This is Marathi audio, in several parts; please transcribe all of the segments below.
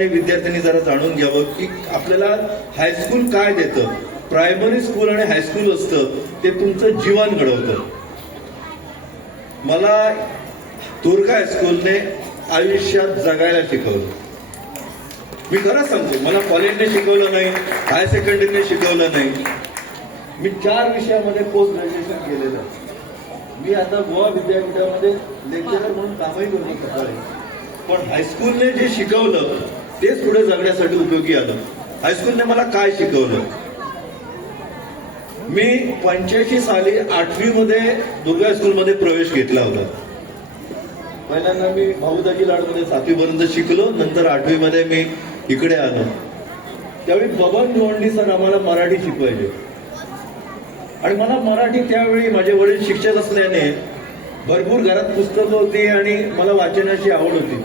पालकांनी विद्यार्थ्यांनी जरा जाणून घ्यावं की आपल्याला हायस्कूल काय देतं. प्रायमरी स्कूल आणि हायस्कूल असतं ते तुमचं जीवन घडवतं. मला दुर्गा हायस्कूलने आयुष्यात जगायला शिकवलं. मी खरंच सांगतो, मला कॉलेजने शिकवलं नाही, हायर सेकंडरीने शिकवलं नाही. मी 4 विषयामध्ये पोस्ट ग्रॅज्युएशन केलेलं. मी आता गोवा विद्यापीठामध्ये लेक्चरर म्हणून कामही करतो सकाळी. पण हायस्कूलने जे शिकवलं तेच पुढे जगण्यासाठी उपयोगी आलं. हायस्कूलने मला काय शिकवलं. मी 85 साली 8वी मध्ये दुर्गा हायस्कूलमध्ये प्रवेश घेतला होता. पहिल्यांदा मी भाऊदाजी लाडमध्ये 7वी पर्यंत शिकलो. नंतर 8वी मध्ये मी इकडे आलो. त्यावेळी बबन लोंढे सर आम्हाला मराठी शिकवायचे. आणि मला मराठी त्यावेळी माझे वडील शिक्षक असल्याने भरपूर घरात पुस्तकं होती आणि मला वाचनाची आवड होती.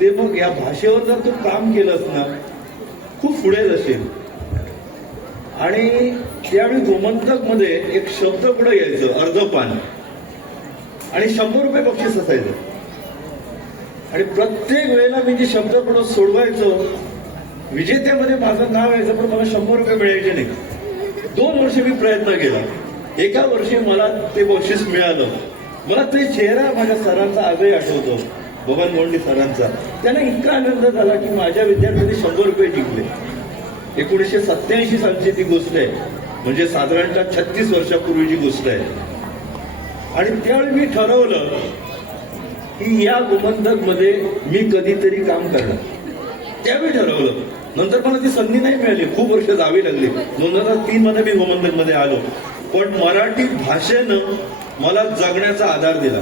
ते मग या भाषेवर जर तू काम केलंस ना खूप पुढे जाशील. आणि त्यावेळी गोमंतक मध्ये एक शब्द पुढे यायचं अर्धपान आणि 100 रुपये बक्षीस असायचं. आणि प्रत्येक वेळेला मी जे शब्द पुढे सोडवायचो विजेत्यामध्ये माझं नाव यायचं, पण मला 100 रुपये मिळायचे नाही. 2 वर्ष मी प्रयत्न केला. एका वर्षी मला ते बक्षीस मिळालं. मला ते चेहरा माझ्या सरांचा आजही आठवतो, बबन लोंढे सरांचा. त्यांना इतका आनंद झाला की माझ्या विद्यार्थ्यांनी 100 रुपये जिंकले. 1987 सालची ती गोष्ट आहे, म्हणजे साधारणतः 36 वर्षापूर्वीची गोष्ट आहे. आणि त्यावेळी मी ठरवलं की या गोमंतक मध्ये मी कधीतरी काम करणार. त्यावेळी ठरवलं. नंतर मला ती संधी नाही मिळाली, खूप वर्ष जावी लागली. 2003 मध्ये मी गोमंतक मध्ये आलो. पण मराठी भाषेनं मला जगण्याचा आधार दिला.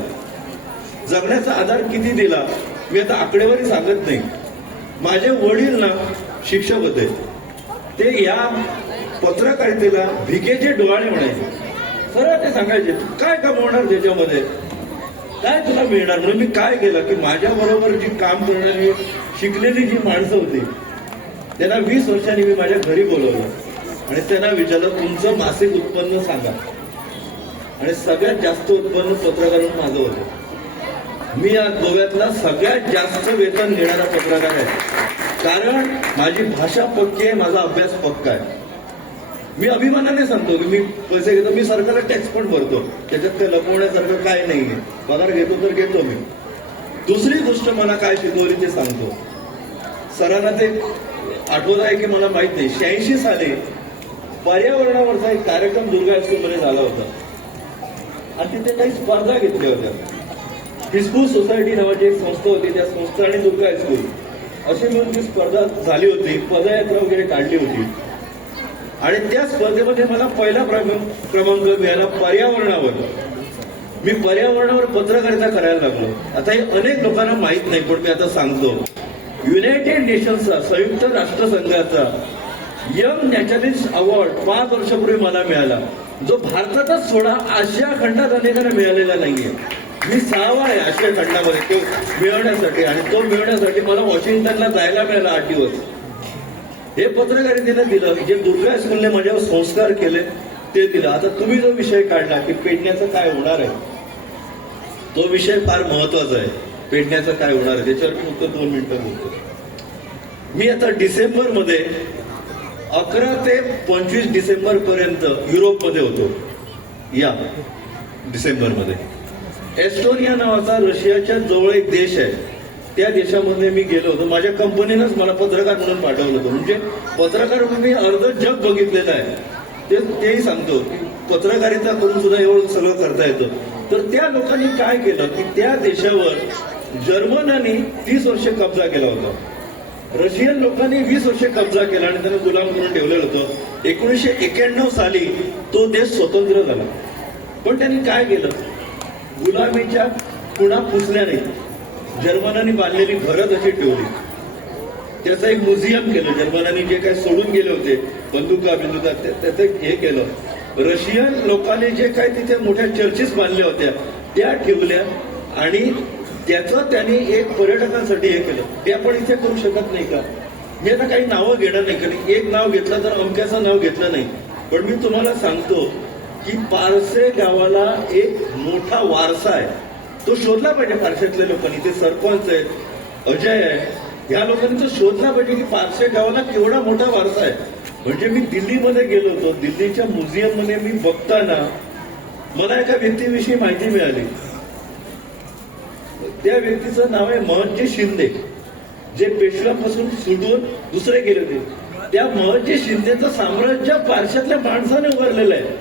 जगण्याचा आधार किती दिला मी आता आकडेवारी सांगत नाही. माझे वडील ना शिक्षक होते. ते या पत्रकारितेला भिकेचे डोहाळे म्हणायचे. सरळ ते सांगायचे काय कमवणार त्याच्यामध्ये, काय तुला मिळणार. म्हणून मी काय केलं की माझ्या बरोबर जी काम करणारी शिकलेली जी माणसं होती त्यांना 20 वर्षांनी मी माझ्या घरी बोलवलं आणि त्यांना विचारलं तुमचं मासिक उत्पन्न सांगा. आणि सगळ्यात जास्त उत्पन्न पत्रकार म्हणून माझं होतं. मी या गोव्यातला सगळ्यात जास्त वेतन घेणारा पत्रकार आहे. कारण माझी भाषा पक्की आहे, माझा अभ्यास पक्का आहे. मी अभिमानाने सांगतो की मी पैसे घेतो. मी सरकारला टॅक्स पण भरतो, त्याच्यात काही लपवण्यासारखं काय नाहीये. पगार घेतो तर घेतो मी. दुसरी गोष्ट मला काय शिकवली ते सांगतो. सरांना ते आठवत आहे की मला माहित नाही. 86 साली पर्यावरणावरचा एक कार्यक्रम दुर्गा हायस्कूलमध्ये झाला होता आणि तिथे काही स्पर्धा घेतल्या होत्या. पीसफुल सोसायटी नावाची एक संस्था होती, त्या संस्था आणि दुर्गा हायस्कूल अशी मिळून ती स्पर्धा झाली होती. पदयात्रा वगैरे काढली होती आणि त्या स्पर्धेमध्ये मला पहिला क्रमांक मिळाला पर्यावरणावर. मी पर्यावरणावर पत्रकारिता करायला लागलो. आता हे अनेक लोकांना माहित नाही, पण मी आता सांगतो. युनायटेड नेशन्सचा संयुक्त राष्ट्रसंघाचा यंग नॅचरलिस्ट अवॉर्ड 5 वर्षापूर्वी मला मिळाला, जो भारतातच सोडा आशिया खंडात अनेकांना मिळालेला नाहीये. मी 6वा आहे आशिया खंडामध्ये तो मिळवण्यासाठी. आणि तो मिळवण्यासाठी मला वॉशिंग्टनला जायला मिळाला 8 दिवस. हे पत्रकारितेनं दिलं. जे दुर्गा हायस्कूलने माझ्यावर संस्कार केले ते दिलं. आता तुम्ही जो विषय काढला की पेडण्याचं काय होणार आहे, तो विषय फार महत्वाचा आहे. पेडण्याचं काय होणार आहे त्याच्यावर मी फक्त 2 मिनिटं बोलतो. मी आता डिसेंबरमध्ये 11 ते 25 डिसेंबर पर्यंत युरोपमध्ये होतो. या डिसेंबरमध्ये एस्टोनिया नावाचा रशियाच्या जवळ एक देश आहे, त्या देशामध्ये मी गेलो होतो. माझ्या कंपनीनंच मला पत्रकार म्हणून पाठवलं होतं. म्हणजे पत्रकार म्हणून मी अर्ध जग बघितलेलं आहे. तेही सांगतो की पत्रकारिता करून सुद्धा एवढं सगळं करता येतं. तर त्या लोकांनी काय केलं की त्या देशावर जर्मनांनी 30 वर्ष कब्जा केला होता. रशियन लोकांनी 20 वर्ष कब्जा केला आणि त्यांना गुलाम करून ठेवलेलं होतं. 1991 साली तो देश स्वतंत्र झाला. पण त्यांनी काय केलं, गुलामीच्या खुणा पुसल्या नाही. जर्मनांनी बांधलेली घरं तशी ठेवली. त्याचं एक म्युझियम केलं. जर्मनांनी जे काही सोडून गेले होते बंदुका त्याचं हे केलं. रशियन लोकांनी जे काही तिथे मोठ्या चर्चेस बांधल्या होत्या त्या ठेवल्या आणि त्याचं त्यांनी एक पर्यटकांसाठी हे केलं. ते आपण इथे करू शकत नाही का. मी आता काही नावं घेणार नाही, कारण एक नाव घेतलं तर अमक्याचं नाव घेतलं नाही. पण मी तुम्हाला सांगतो की पारसे गावाला एक मोठा वारसा आहे, तो शोधला पाहिजे पारशातल्या लोकांनी. ते सरपंच आहेत, अजय आहे, या लोकांनी तर शोधला पाहिजे की पारसे गावाला केवढा मोठा वारसा आहे. म्हणजे मी दिल्लीमध्ये गेलो होतो, दिल्लीच्या म्युझियम मध्ये मी बघताना मला एका व्यक्तीविषयी माहिती मिळाली. त्या व्यक्तीचं नाव आहे महदजी शिंदे, जे पेशव्यापासून सुटून दुसरे गेले होते. त्या महदजी शिंदेचं साम्राज्य पारशातल्या माणसाने उभारलेलं आहे.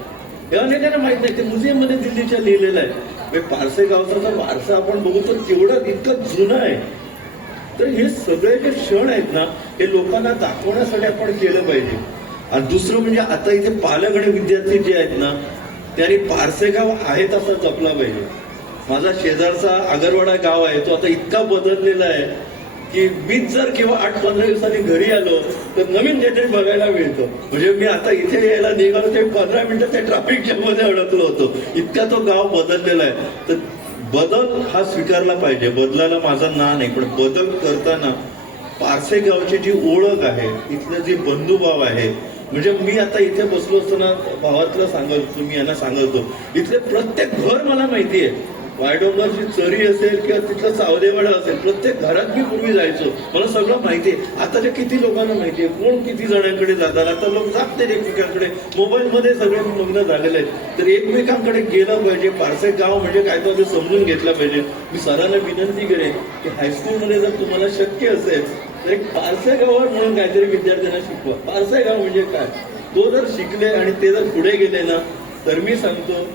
हे अनेकांना माहित नाही, ते म्युझियम मध्ये दिल्लीच्या लिहिलेलं आहे. पारसे गावचा वारसा आपण बघू तर केवढं इतकं जुनं आहे. तर हे सगळे जे क्षण आहेत ना, हे लोकांना दाखवण्यासाठी आपण केलं पाहिजे. आणि दुसरं म्हणजे आता इथे पालक आणि विद्यार्थी जे आहेत ना, त्यांनी पारसे गाव आहे तसा जपला पाहिजे. माझा शेजारचा आगरवाडा गाव आहे, तो आता इतका बदललेला आहे की मीच जर किंवा 8-15 दिवसांनी घरी आलो तर नवीन काहीतरी बघायला मिळतं. म्हणजे मी आता इथे यायला निघालो ते 15 मिनिटं त्या ट्रॅफिकच्या मध्ये अडकलो होतो, इतका तो गाव बदललेला आहे. तर बदल हा स्वीकारला पाहिजे, बदलाला माझा ना नाही, पण बदल करताना पारसे गावची जी ओळख आहे, इथलं जे बंधुभाव आहे, म्हणजे मी आता इथे बसलो असताना भावातलं सांगतो, मी यांना सांगतो, इथले प्रत्येक घर मला माहिती आहे. वायडोंगरची चरी असेल किंवा तिथलं सावदेवाडा असेल, प्रत्येक घरात मी पूर्वी जायचो, मला सगळं माहिती आहे. आताच्या किती लोकांना माहिती आहे, कोण किती जणांकडे जातात. आता लोक जात नाहीत एकमेकांकडे, मोबाईलमध्ये सगळे मग्न झालेले आहेत. तर एकमेकांकडे गेलं पाहिजे. पारसे गाव म्हणजे काय तो समजून घेतला पाहिजे. मी सरांना विनंती करेन की हायस्कूलमध्ये जर तुम्हाला शक्य असेल तर एक पारसे गावावर म्हणून काहीतरी विद्यार्थ्यांना शिकवा. पारसे गाव म्हणजे काय, तो जर शिकले आणि ते जर पुढे गेले ना, तर मी सांगतो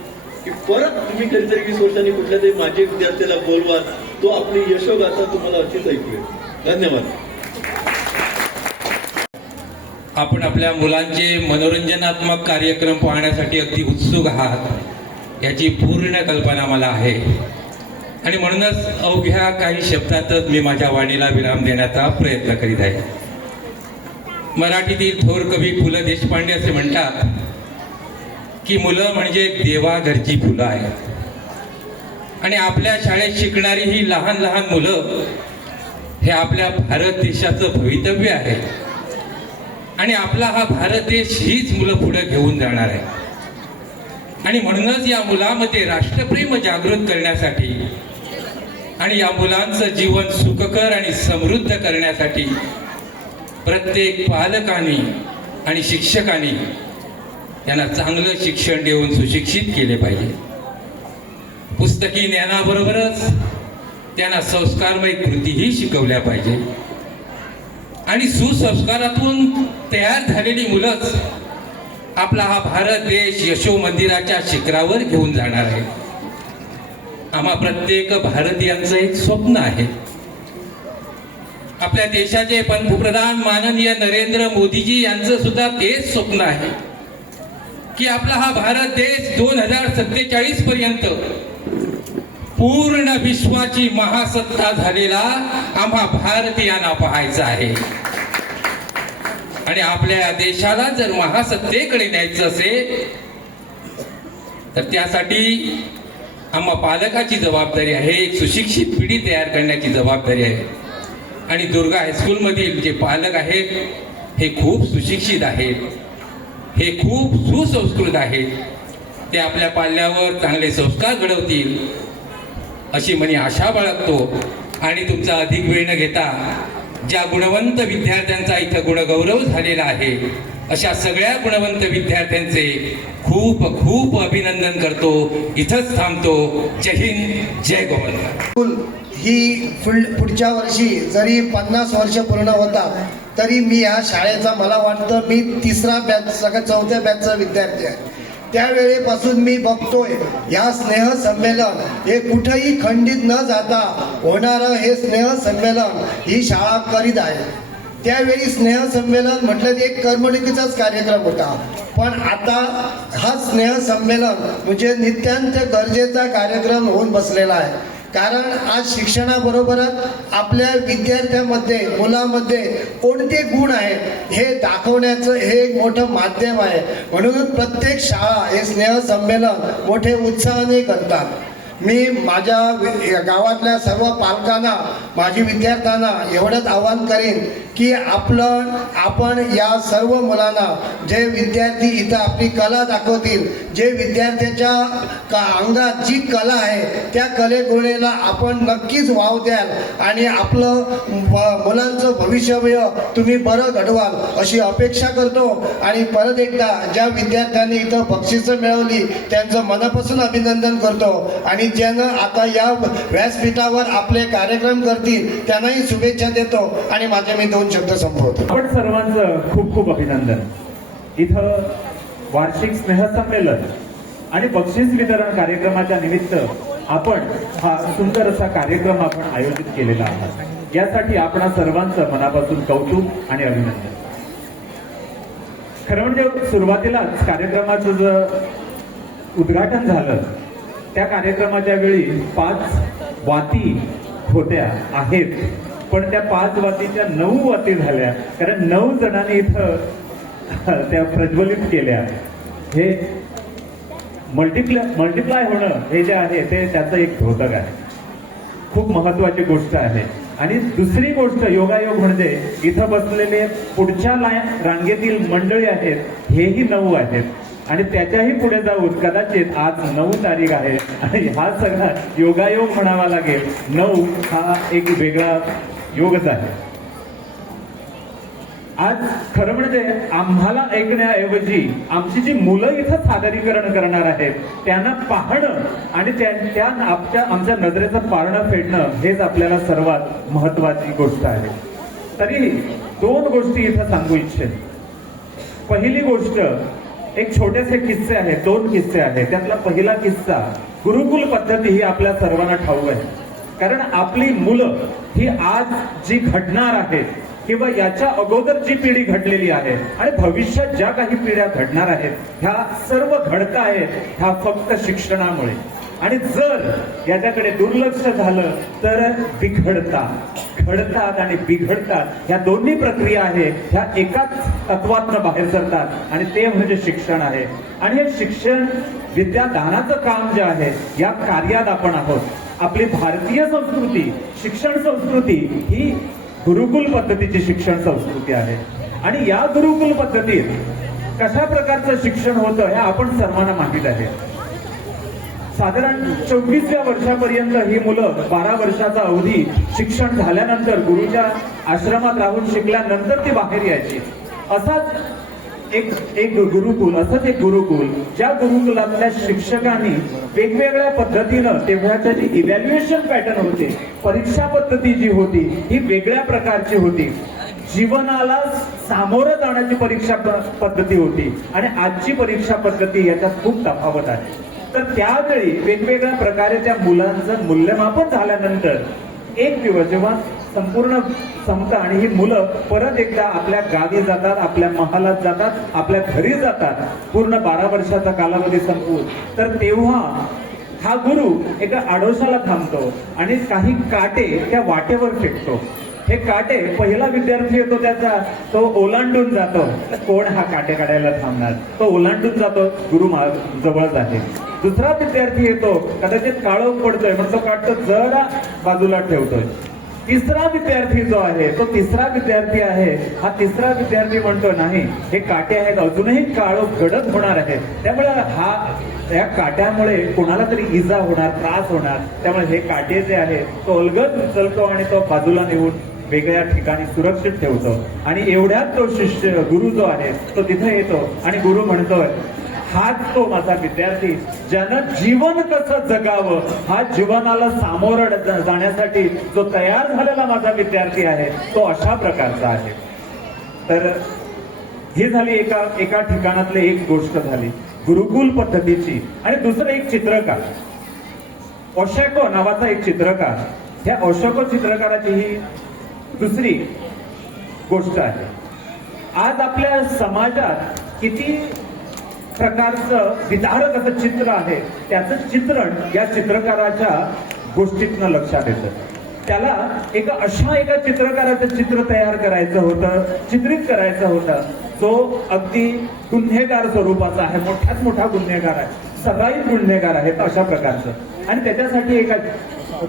की परत तुम्ही कधीतरी 20 वर्षांनी कुठल्या तरी माझ्या विद्यार्थ्याला बोलवा, तो आपली यशोगाथा तुम्हाला अशीच ऐकवेल. धन्यवाद. आपण आपल्या मुलांचे मनोरंजनात्मक कार्यक्रम पाहण्यासाठी अगदी उत्सुक आहात याची पूर्ण कल्पना मला आहे. आणि म्हणूनच अवघ्या काही शब्दातच मी माझ्या वाणीला विराम देण्याचा प्रयत्न करीत आहे. मराठीतील थोर कवी पु ल देशपांडे असे म्हणतात की मुलं म्हणजे देवाघरची फुलं आहेत. आणि आपल्या शाळेत शिकणारी ही लहान लहान मुलं हे आपल्या भारत देशाचं भवितव्य आहे. आणि आपला हा भारत देश हीच मुलं पुढे घेऊन जाणार आहे. आणि म्हणूनच या मुलामध्ये राष्ट्रप्रेम जागृत करण्यासाठी आणि या मुलांचं जीवन सुखकर आणि समृद्ध करण्यासाठी प्रत्येक पालकांनी आणि शिक्षकांनी त्यांना चांगलं शिक्षण देऊन सुशिक्षित केले पाहिजे. पुस्तकी ज्ञानाबरोबरच त्यांना संस्कारमय कृतीही शिकवल्या पाहिजे. आणि सुसंस्कारातून तयार झालेली मुलंच आपला हा भारत देश यशो मंदिराच्या शिखरावर घेऊन जाणार आहे. आम्हा प्रत्येक भारतीयांचं एक स्वप्न आहे. आपल्या देशाचे पंतप्रधान माननीय नरेंद्र मोदीजी यांचं सुद्धा तेच स्वप्न आहे की आपला हा भारत देश 2047 पर्यंत पूर्ण विश्वाची महासत्ता झालेला आम्हा भारतीयांना पाहायचा आहे. आणि आपल्या देशाला जर महासत्तेकडे न्यायचं असेल तर त्यासाठी आम्हा पालकाची जबाबदारी आहे, एक सुशिक्षित पिढी तयार करण्याची जबाबदारी आहे. आणि दुर्गा हायस्कूलमधील जे पालक आहेत हे खूप सुशिक्षित आहेत, हे खूप सुसंस्कृत आहेत. ते आपल्या पाल्यावर चांगले संस्कार घडवतील अशी मी आशा बाळगतो. आणि तुमचा अधिक वेळ न घेता ज्या गुणवंत विद्यार्थ्यांचा इथं गुणगौरव झालेला आहे अशा सगळ्या गुणवंत विद्यार्थ्यांचे खूप खूप अभिनंदन करतो. इथंच थांबतो. जय हिंद, जय गोविंद. ही पुढच्या वर्षी जरी 50 वर्ष पूर्ण होता तरी मी ह्या शाळेचा, मला वाटतं मी 3रा बॅच, सगळ्या 4थ्या बॅचचा विद्यार्थी आहे. त्यावेळेपासून मी बघतोय ह्या स्नेहसंमेलन हे कुठंही खंडित न जाता होणारं हे स्नेहसंमेलन ही शाळा करीत आहे. त्यावेळी स्नेहसंमेलन म्हटलं एक करमणुकीचाच कार्यक्रम होता, पण आता हा स्नेहसंमेलन म्हणजे नित्यांत गरजेचा कार्यक्रम होऊन बसलेला आहे. कारण आज शिक्षणाबरोबरच आपल्या विद्यार्थ्यांमध्ये, मुलामध्ये कोणते गुण आहेत हे दाखवण्याचं हे एक मोठं माध्यम आहे. म्हणून प्रत्येक शाळा हे स्नेहसंमेलन मोठे उत्साहाने करतात. मी माझ्या गावातल्या सर्व पालकांना, माझी विद्यार्थ्यांना एवढंच आवाहन करीन की आपण या सर्व मुलांना, जे विद्यार्थी इथं आपली कला दाखवतील, जे विद्यार्थ्याच्या अंगात जी कला आहे त्या कलेगुणेला आपण नक्कीच वाव द्याल आणि आपलं मुलांचं भविष्य तुम्ही बरं घडवाल अशी अपेक्षा करतो. आणि परत एकदा ज्या विद्यार्थ्यांनी इथं बक्षिसं मिळवली त्यांचं मनापासून अभिनंदन करतो आणि ज्यानं आता या व्यासपीठावर आपले कार्यक्रम करतील त्यांनाही शुभेच्छा देतो आणि माझे मी 2 शब्द संपवतो. आपण सर्वांचं खूप खूप अभिनंदन. इथं वार्षिक स्नेहसंमेलन आणि बक्षीस वितरण कार्यक्रमाच्या निमित्त आपण हा सुंदर असा कार्यक्रम आपण आयोजित केलेला आहे. यासाठी आपण सर्वांचं मनापासून कौतुक आणि अभिनंदन. खरं म्हणजे सुरुवातीलाच कार्यक्रमाचं जर उद्घाटन झालं त्या कार्यक्रमाच्या वेळी 5 वाती होत्या आहेत, पण त्या 5 वातीच्या 9 वाती झाल्या, कारण 9 जणांनी इथं त्या प्रज्वलित केल्या. हे मल्टिप्लाय होणं हे जे आहे ते त्याचं एक द्योतक आहे, खूप महत्वाची गोष्ट आहे. आणि दुसरी गोष्ट योगायोग म्हणजे इथं बसलेले पुढच्या रांगेतील मंडळी आहेत हेही 9 आहेत आणि त्याच्याही पुढे जाऊन कदाचित आज 9 तारीख आहे आणि हा सगळा योगायोग म्हणावा लागेल. 9 हा एक वेगळा योगच आहे. आज खरं म्हणजे आम्हाला ऐकण्याऐवजी आमची जी मुलं इथं सादरीकरण करणार आहेत त्यांना पाहणं आणि आमच्या नजरेचं पारणं फेडणं हेच आपल्याला सर्वात महत्वाची गोष्ट आहे. तरी 2 गोष्टी इथं सांगू इच्छित. पहिली गोष्ट, एक छोटेसे किस्से आहेत, 2 किस्से आहेत. त्यातला पहिला किस्सा, गुरुकुल पद्धती ही आपल्या सर्वांना ठाऊक आहे. कारण आपली मुलं ही आज जी घडणार आहेत किंवा याच्या अगोदर जी पिढी घडलेली आहे आणि भविष्यात ज्या काही पिढ्या घडणार आहेत ह्या सर्व घडत आहेत ह्या फक्त शिक्षणामुळे. आणि जर याच्याकडे दुर्लक्ष झालं तर घडतात आणि बिघडतात. ह्या दोन्ही प्रक्रिया आहेत ह्या एकाच तत्वातनं बाहेर सरतात आणि ते म्हणजे शिक्षण आहे. आणि हे शिक्षण विद्यादानाचं काम जे आहे या कार्यात आपण आहोत. आपली भारतीय संस्कृती, शिक्षण संस्कृती ही गुरुकुल पद्धतीची शिक्षण संस्कृती आहे. आणि या गुरुकुल पद्धतीत कशा प्रकारचं शिक्षण होतं हे आपण सर्वांना माहीत आहे. साधारण 24व्या वर्षापर्यंत ही मुलं 12 वर्षाचा अवधी शिक्षण झाल्यानंतर गुरुच्या आश्रमात राहून शिकल्यानंतर ती बाहेर यायची. असंच एक गुरुकुल ज्या गुरुकुलातल्या शिक्षकांनी वेगवेगळ्या पद्धतीनं तेव्हाच्या जी इव्हॅल्युएशन पॅटर्न होते, परीक्षा पद्धती जी होती ही वेगळ्या प्रकारची होती. जीवनाला सामोरं जाण्याची परीक्षा पद्धती होती आणि आजची परीक्षा पद्धती याच्यात खूप तफावत आहे. तर त्यावेळी वेगवेगळ्या प्रकारे त्या मुलांचं मूल्यमापन झाल्यानंतर एक दिवस जेव्हा संपूर्ण संपतं आणि ही मुलं परत एकदा आपल्या गावी जातात, आपल्या महालात जातात, आपल्या घरी जातात, पूर्ण 12 वर्षाचा कालावधी संपवून, तर तेव्हा हा गुरु एका आडोशाला थांबतो आणि काही काटे त्या वाटेवर फेकतो. हे काटे पहिला विद्यार्थी येतो त्याचा तो ओलांडून जातो. कोण हा काटे काढायला थांबणार, तो ओलांडून जातो, गुरु जवळच आहे. दुसरा विद्यार्थी येतो, कदाचित काळोख पडतोय म्हणून तो काढतो जरा बाजूला ठेवतोय. तिसरा विद्यार्थी जो आहे तो तिसरा विद्यार्थी आहे, हा तिसरा विद्यार्थी म्हणतो नाही हे काटे आहेत, अजूनही काळोख गडद होणार आहे, त्यामुळे या काट्यामुळे कोणाला तरी इजा होणार, त्रास होणार, त्यामुळे हे काटे जे आहे तो अलगद उचलतो आणि तो बाजूला नेऊन वेगळ्या ठिकाणी सुरक्षित ठेवतो. आणि एवढ्यात तो शिष्य गुरु जो आहे तो तिथे येतो आणि गुरु म्हणतोय हाच तो माझा विद्यार्थी ज्यानं जीवन कसं जगावं हा जीवनाला सामोरं जाण्यासाठी जो तयार झालेला माझा विद्यार्थी आहे तो अशा प्रकारचा आहे. तर ही झाली एका ठिकाणातली एक गोष्ट झाली गुरुकुल पद्धतीची. आणि दुसरं एक चित्रकार, ओशॅको नावाचा एक चित्रकार, ह्या ओशॅको चित्रकाराची ही दुसरी गोष्ट आहे. आज आपल्या समाजात किती प्रकारचं विदारक असं चित्र आहे त्याचं चित्रण या चित्रकाराच्या गोष्टीतनं लक्षात येतं. त्याला अशा एका चित्रकाराचं चित्र तयार करायचं होतं, चित्रित करायचं होतं जो अगदी गुन्हेगार स्वरूपाचा आहे, मोठ्यात मोठा गुन्हेगार आहे, सराईत गुन्हेगार आहेत अशा प्रकारचं. आणि त्याच्यासाठी एका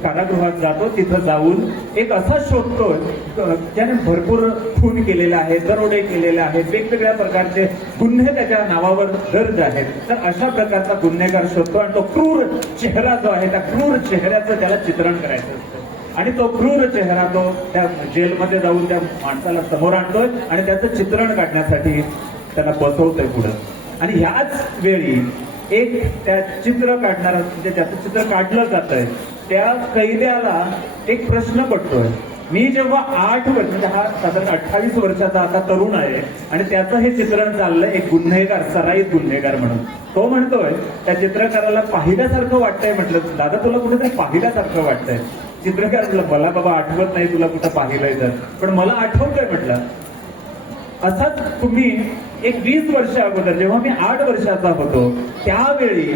कारागृहात जातो, तिथं जाऊन एक असा शोधतो ज्याने भरपूर खून केलेले आहेत, दरोडे केलेले आहेत, वेगवेगळ्या प्रकारचे गुन्हे त्याच्या नावावर दर्ज आहेत. तर अशा प्रकारचा गुन्हेगार शोधतो आणि तो क्रूर चेहरा जो आहे त्या क्रूर चेहऱ्याचं त्याला चित्रण करायचं असतं. आणि तो क्रूर चेहरा तो त्या जेलमध्ये जाऊन त्या माणसाला समोर आणतोय आणि त्याचं चित्रण काढण्यासाठी त्याला बसवतोय पुढं. आणि ह्याच वेळी एक त्या चित्र काढणारा म्हणजे ज्याचं चित्र काढलं जात आहे त्या कैद्याला एक प्रश्न पडतोय. मी जेव्हा 8 वर्ष म्हणजे हा साधारण 28 वर्षाचा आता तरुण आहे आणि त्याचं हे चित्रण चाललंय एक गुन्हेगार, सराईत गुन्हेगार म्हणून. तो म्हणतोय त्या चित्रकाराला पाहिल्यासारखं वाटतंय. म्हटलं दादा तुला कुठेतरी पाहिल्यासारखं वाटतंय. चित्रकार म्हटलं मला बाबा आठवत नाही तुला कुठं पाहिलंय तर, पण मला आठवतंय. म्हटलं असाच तुम्ही एक 20 वर्ष अगोदर जेव्हा मी 8 वर्षाचा होतो त्यावेळी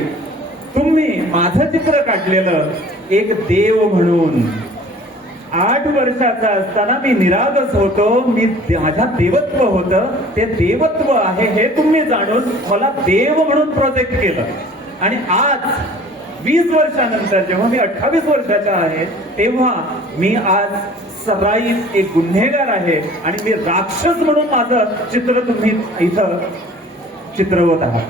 तुम्ही माझं चित्र काढलेलं एक देव म्हणून. 8 वर्षाचा असताना मी निरागस होतो, मी माझ्या देवत्व होतं, ते देवत्व आहे हे तुम्ही जाणून मला देव म्हणून प्रोजेक्ट केलं. आणि आज 20 वर्षानंतर जेव्हा मी 28 वर्षाचा आहे तेव्हा मी आज सराईत एक गुन्हेगार आहे आणि मी राक्षस म्हणून माझं चित्र तुम्ही इथं चित्रवत आहात.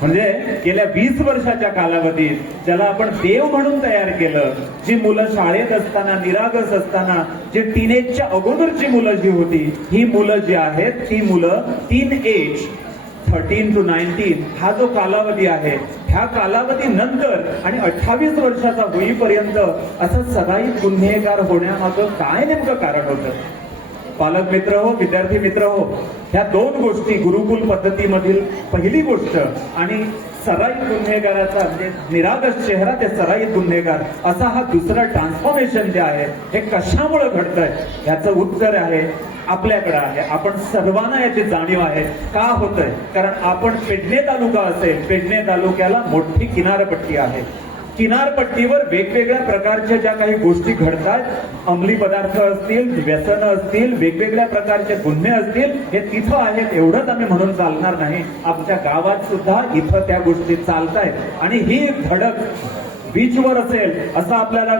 म्हणजे गेल्या 20 वर्षाच्या कालावधीत ज्याला आपण देव म्हणून तयार केलं, जी मुलं शाळेत असताना निरागस असताना जे टीनेजच्या अगोदरची मुलं जी होती, ही मुलं जी आहेत ती मुलं टीन एज 13 to 19 हा जो कालावधी आहे ह्या कालावधी नंतर आणि 28 वर्षाचा होईपर्यंत असं सराईत गुन्हेगार होण्यामागं काय नेमकं कारण होतं? पालक मित्र हो, विद्यार्थी मित्र हो, ह्या 2 गोष्टी गुरुकुल पद्धतीमधील पहिली गोष्ट आणि सराईत गुन्हेगाराचा म्हणजे निरागस चेहरा ते सराईत गुन्हेगार असा हा दुसरा ट्रान्सफॉर्मेशन जे आहे हे कशामुळे घडतंय ह्याचं उत्तर आहे आपल्याकडे आहे. आपण सर्वांना याची जाणीव आहे. का होतंय? कारण आपण पेडणे तालुका असेल, पेडणे तालुक्याला मोठी किनारपट्टी आहे. किनारपट्टीवर वेगवेगळ्या प्रकारच्या ज्या काही गोष्टी घडतात, अंमली पदार्थ असतील, व्यसनं असतील, वेगवेगळ्या प्रकारचे गुन्हे असतील, हे तिथं आहेत एवढंच आम्ही म्हणून चालणार नाही. आमच्या गावात सुद्धा इथं त्या गोष्टी चालतायत आणि ही धडक बीचवर असेल असं आपल्याला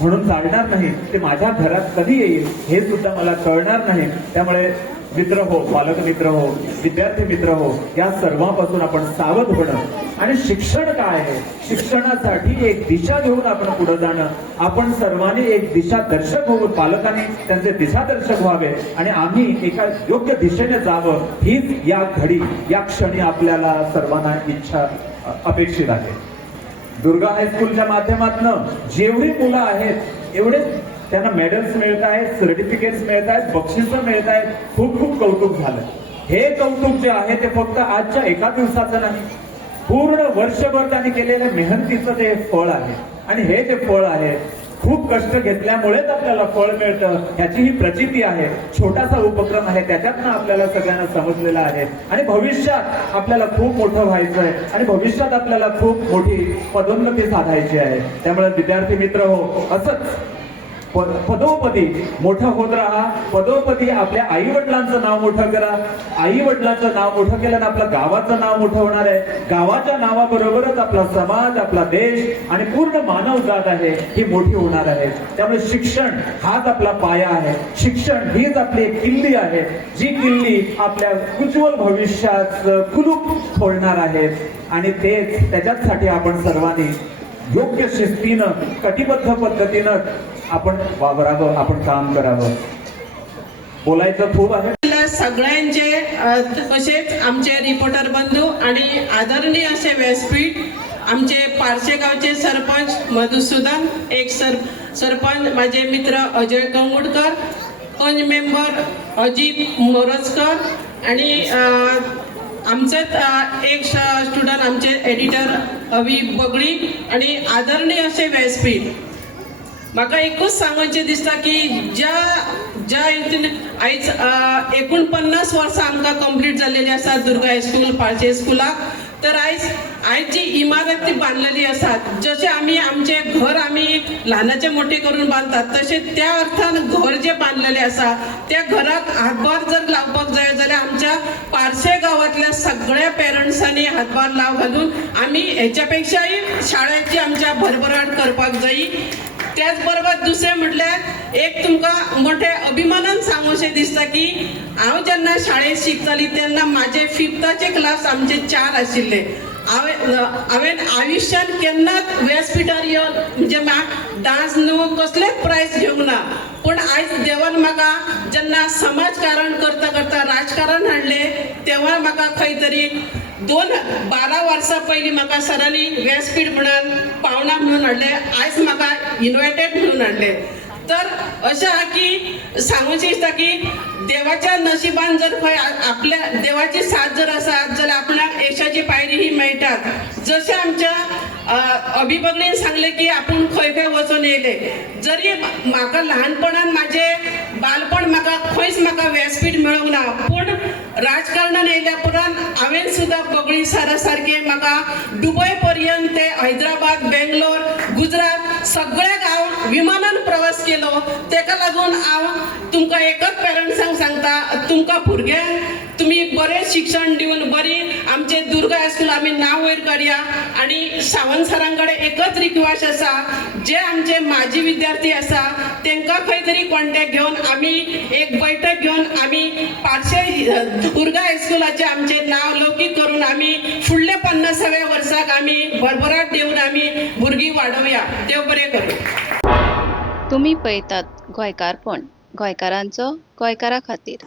म्हणून चालणार नाही. ते माझ्या घरात कधी येईल हे सुद्धा मला कळणार नाही. त्यामुळे मित्र हो, पालक मित्र हो, विद्यार्थी मित्र हो, या सर्वांपासून आपण सावध होणं. आणि शिक्षण काय आहे? शिक्षणासाठी एक दिशा घेऊन आपण पुढे जाणं. आपण सर्वांनी एक दिशादर्शक होऊन पालकांनी त्यांचे दिशादर्शक व्हावे आणि आम्ही एका योग्य दिशेने जावं हीच या घडी या क्षणी आपल्याला सर्वांना इच्छा अपेक्षित आहे. दुर्गा हायस्कूलच्या माध्यमातून जेवढी मुलं आहेत एवढे त्यांना मेडल्स मिळत आहेत, सर्टिफिकेट्स मिळत आहेत, बक्षिसं मिळत आहेत. खूप खूप कौतुक झालं. हे कौतुक जे आहे ते फक्त आजच्या एका दिवसाचं नाही, पूर्ण वर्षभर त्यांनी केलेल्या मेहनतीचं ते फळ आहे. आणि हे जे फळ आहे खूप कष्ट घेतल्यामुळेच आपल्याला फळ मिळतं ह्याची ही प्रचिती आहे. छोटासा उपक्रम आहे, त्याच्यातनं आपल्याला सगळ्यांना समजलेला आहे. आणि भविष्यात आपल्याला खूप मोठं व्हायचं आहे आणि भविष्यात आपल्याला खूप मोठी पदोन्नती साधायची आहे. त्यामुळे विद्यार्थी मित्र हो, असंच पदोपदी मोठं होत राहा. पदोपदी आपल्या आई वडिलांचं नाव मोठं करा. आई वडिलांचं नाव मोठं केल्यानं आपलं गावाचं नाव मोठं होणार आहे. गावाच्या नावाबरोबरच आपला समाज, आपला देश आणि पूर्ण मानवजात आहे ही मोठी होणार आहे. त्यामुळे शिक्षण हाच आपला पाया आहे. शिक्षण हीच आपली एक किल्ली आहे, जी किल्ली आपल्या उज्ज्वल भविष्याचं कुलूप खोलणार आहे. आणि तेच त्याच्यासाठी आपण सर्वांनी योग्य शिस्तीनं कटिबद्ध पद्धतीनं आपण वावरावं, आपण काम करावं. बोलायचं खूप आहे. सगळ्यांचे तसेच आमचे रिपोर्टर बंधू आणि आदरणीय असे व्यासपीठ आमचे पारशेगावचे सरपंच मधुसूदन, एक सरपंच माझे मित्र अजय कंगुडकर, पंच मेंबर अजित मोरजकर आणि आमचेच एक स्टुडंट आमचे एडिटर अवी बगडी आणि आदरणीय असे व्यासपीठ. म्हाका एकूच सांगचे दिसता की ज्या आयज 49 वर्सां आमकां कंप्लीट जाल्लेली आसा दुर्गा हायस्कूल पाळचे हायस्कुलाक. तर आयज जी इमारत ती बांदलेली आसात, जशें आमी आमचे घर आमी ल्हानाचे मोठे करून बांदतात तशें त्या अर्थान घर जे बांदलेले आसा त्या घराक हातभार जर लावपाक जाय जाल्यार आमच्या पारशे गांवांतल्या सगळ्या पेरंट्सांनी हातभार लाव घालून आमी हेच्यापेक्षाही शाळेची आमच्या भरभराट करपाक जायी. त्याचबरोबर दुसरें म्हटल्यार एक तुमकां मोठे अभिमानान सांगूशें दिसता की हांव जेन्ना शाळेंत शिकताली तेन्ना म्हाजे 5th क्लास आमचे 4 आशिल्ले. हांवें आयुश्यान केन्नाच व्यासपीठार येवन म्हणजे म्हाका डान्स न्हू कसलेच प्रायज घेवंक ना. पूण आयज देवान म्हाका जेन्ना समाजकारण करता करता राजकारण हाडलें तेव्हा म्हाका खंय तरी 12 वर्सां पयलीं म्हाका सरांनी व्यासपीठ म्हणून पावणा म्हणून हाडलें. आयज म्हाका इन्वायटेड म्हणून हाडलें. तर अशें आहा की सांगूचें दिसता की देवाच्या नशिबान जर खंय आपल्या देवाची साथ जर आसा जाल्यार आपणाक यशाची पायरी ही मेळटात. जशें आमच्या अभिभगणीन सांगलें की आपूण खंय खंय वचून येयले. जरी म्हाका ल्हानपणान म्हाजें बालपण म्हाका खंयच म्हाका व्यासपीठ मेळूंक ना. पूण राजकारणान येयल्या उपरांत हांवें सुद्दां बगळी सरा सारकें म्हाका दुबय पर्यंत ते हैदराबाद, बेंगलोर, गुजरात सगळ्याक हांव विमानान प्रवास केलो. तेका लागून हांव तुमकां एकच पेरंट्सांक सांगता, तुमकां भुरग्यांक तुमी बरें शिक्षण दिवन बरी आमचे दुर्गा हायस्कूल आमी नांव वयर काडया. आनी सावंत सरां कडेन एकच रिक्वेस्ट आसा, जे आमचे माजी विद्यार्थी आसा तांकां खंय तरी कॉन्टेक्ट घेवन आमी एक बैठक घेवन आमी पार्शे दुर्गा हायस्कुलाचे आमचे नांव लौकीक करून आमी फुडले 50व्या वर्साक आमी भरभराट दिवन आमी भुरगीं वाडोवया. देव बरें करूं. तुम्ही पळयतात गोंयकारपण, गोंयकारांचो गोंयकारा खातीर.